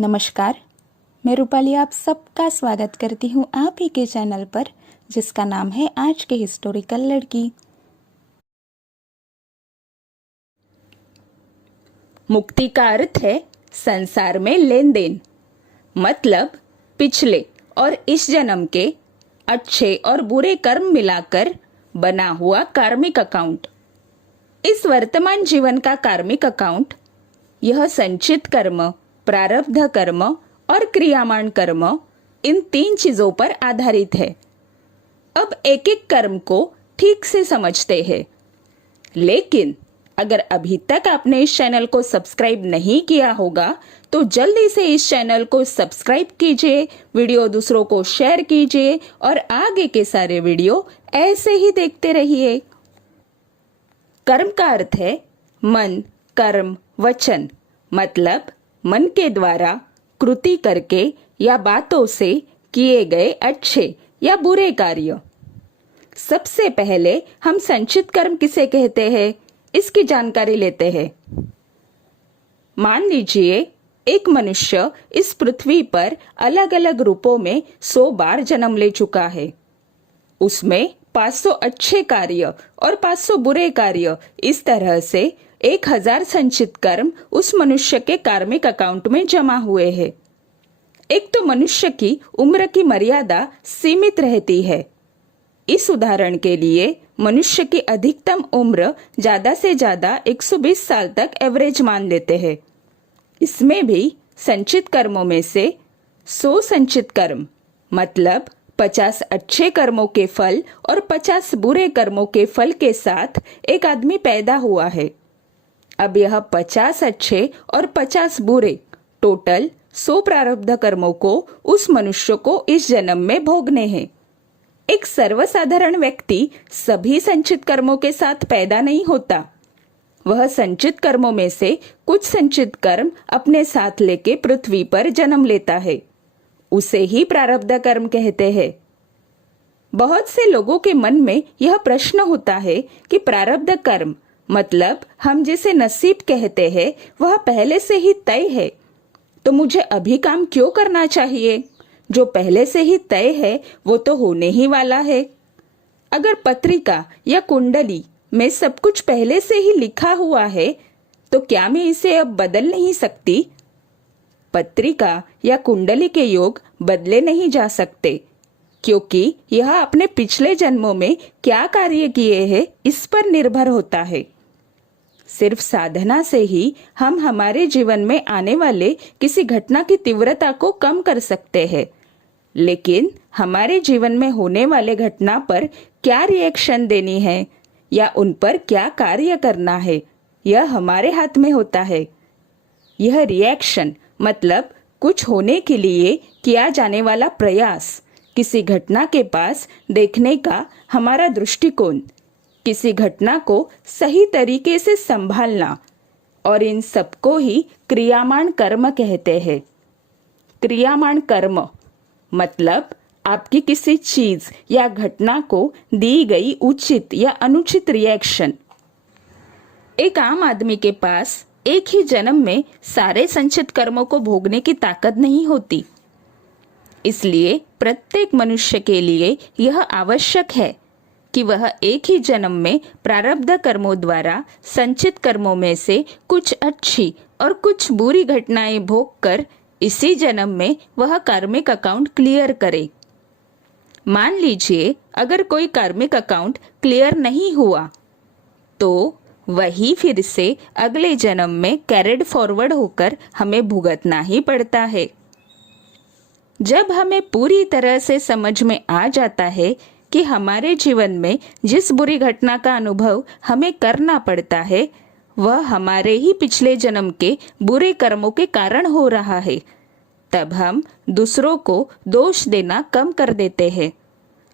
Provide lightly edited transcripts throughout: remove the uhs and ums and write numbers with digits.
नमस्कार, मैं रूपाली आप सबका स्वागत करती हूँ आप ही के चैनल पर जिसका नाम है आज के हिस्टोरिकल लड़की। मुक्ति का अर्थ है संसार में लेन देन, मतलब पिछले और इस जन्म के अच्छे और बुरे कर्म मिलाकर बना हुआ कार्मिक अकाउंट। इस वर्तमान जीवन का कार्मिक अकाउंट यह संचित कर्म, प्रारब्ध कर्म और क्रियामान कर्म, इन 3 चीजों पर आधारित है। अब एक एक कर्म को ठीक से समझते हैं। लेकिन अगर अभी तक आपने इस चैनल को सब्सक्राइब नहीं किया होगा तो जल्दी से इस चैनल को सब्सक्राइब कीजिए, वीडियो दूसरों को शेयर कीजिए और आगे के सारे वीडियो ऐसे ही देखते रहिए। कर्म का अर्थ है मन, कर्म, वचन, मतलब मन के द्वारा कृति करके या बातों से किए गए अच्छे या बुरे कार्य। सबसे पहले हम संचित कर्म किसे कहते हैं, इसकी जानकारी लेते हैं। मान लीजिए एक मनुष्य इस पृथ्वी पर अलग अलग रूपों में 100 बार जन्म ले चुका है। उसमें 500 अच्छे कार्य और 500 बुरे कार्य, इस तरह से 1000 संचित कर्म उस मनुष्य के कार्मिक अकाउंट में जमा हुए हैं। एक तो मनुष्य की उम्र की मर्यादा सीमित रहती है। इस उदाहरण के लिए मनुष्य की अधिकतम उम्र ज्यादा से ज्यादा 120 साल तक एवरेज मान लेते हैं। इसमें भी संचित कर्मों में से 100 संचित कर्म, मतलब 50 अच्छे कर्मों के फल और 50 बुरे कर्मों के फल के साथ एक आदमी पैदा हुआ है। अब यह 50 अच्छे और 50 बुरे, टोटल 100 प्रारब्ध कर्मों को उस मनुष्य को इस जन्म में भोगने हैं। एक सर्वसाधारण व्यक्ति सभी संचित कर्मों के साथ पैदा नहीं होता। वह संचित कर्मों में से कुछ संचित कर्म अपने साथ लेके पृथ्वी पर जन्म लेता है। उसे ही प्रारब्ध कर्म कहते हैं। बहुत से लोगों के मन में यह प्रश्न होता है कि प्रारब्ध कर्म, मतलब हम जिसे नसीब कहते हैं, वह पहले से ही तय है, तो मुझे अभी काम क्यों करना चाहिए? जो पहले से ही तय है वो तो होने ही वाला है। अगर पत्रिका या कुंडली में सब कुछ पहले से ही लिखा हुआ है तो क्या मैं इसे अब बदल नहीं सकती? पत्रिका या कुंडली के योग बदले नहीं जा सकते, क्योंकि यह अपने पिछले जन्मों में क्या कार्य किए हैं इस पर निर्भर होता है। सिर्फ साधना से ही हम हमारे जीवन में आने वाले किसी घटना की तीव्रता को कम कर सकते हैं, लेकिन हमारे जीवन में होने वाले घटना पर क्या रिएक्शन देनी है या उन पर क्या कार्य करना है, यह हमारे हाथ में होता है। यह रिएक्शन मतलब कुछ होने के लिए किया जाने वाला प्रयास, किसी घटना के पास देखने का हमारा दृष्टिकोण, किसी घटना को सही तरीके से संभालना, और इन सबको ही क्रियामान कर्म कहते हैं। क्रियामान कर्म मतलब आपकी किसी चीज या घटना को दी गई उचित या अनुचित रिएक्शन। एक आम आदमी के पास एक ही जन्म में सारे संचित कर्मों को भोगने की ताकत नहीं होती। इसलिए प्रत्येक मनुष्य के लिए यह आवश्यक है कि वह एक ही जन्म में प्रारब्ध कर्मों द्वारा संचित कर्मों में से कुछ अच्छी और कुछ बुरी घटनाएं भोगकर इसी जन्म में वह कार्मिक अकाउंट क्लियर करे। मान लीजिए अगर कोई कार्मिक अकाउंट क्लियर नहीं हुआ तो वही फिर से अगले जन्म में कैरिड फॉरवर्ड होकर हमें भुगतना ही पड़ता है। जब हमें पूरी तरह से समझ में आ जाता है कि हमारे जीवन में जिस बुरी घटना का अनुभव हमें करना पड़ता है वह हमारे ही पिछले जन्म के बुरे कर्मों के कारण हो रहा है, तब हम दूसरों को दोष देना कम कर देते हैं।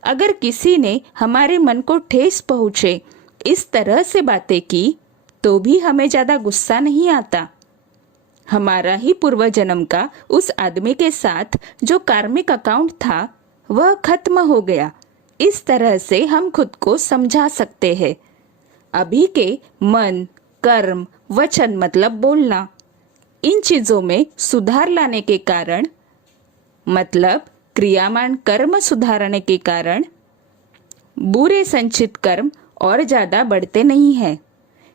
अगर किसी ने हमारे मन को ठेस पहुंचे इस तरह से बातें की तो भी हमें ज्यादा गुस्सा नहीं आता। हमारा ही पूर्व जन्म का उस आदमी के साथ जो कार्मिक अकाउंट था वह खत्म हो गया। इस तरह से हम खुद को समझा सकते हैं। अभी के मन, कर्म, वचन मतलब बोलना, इन चीजों में सुधार लाने के कारण, मतलब क्रियामान कर्म सुधारने के कारण बुरे संचित कर्म और ज्यादा बढ़ते नहीं हैं।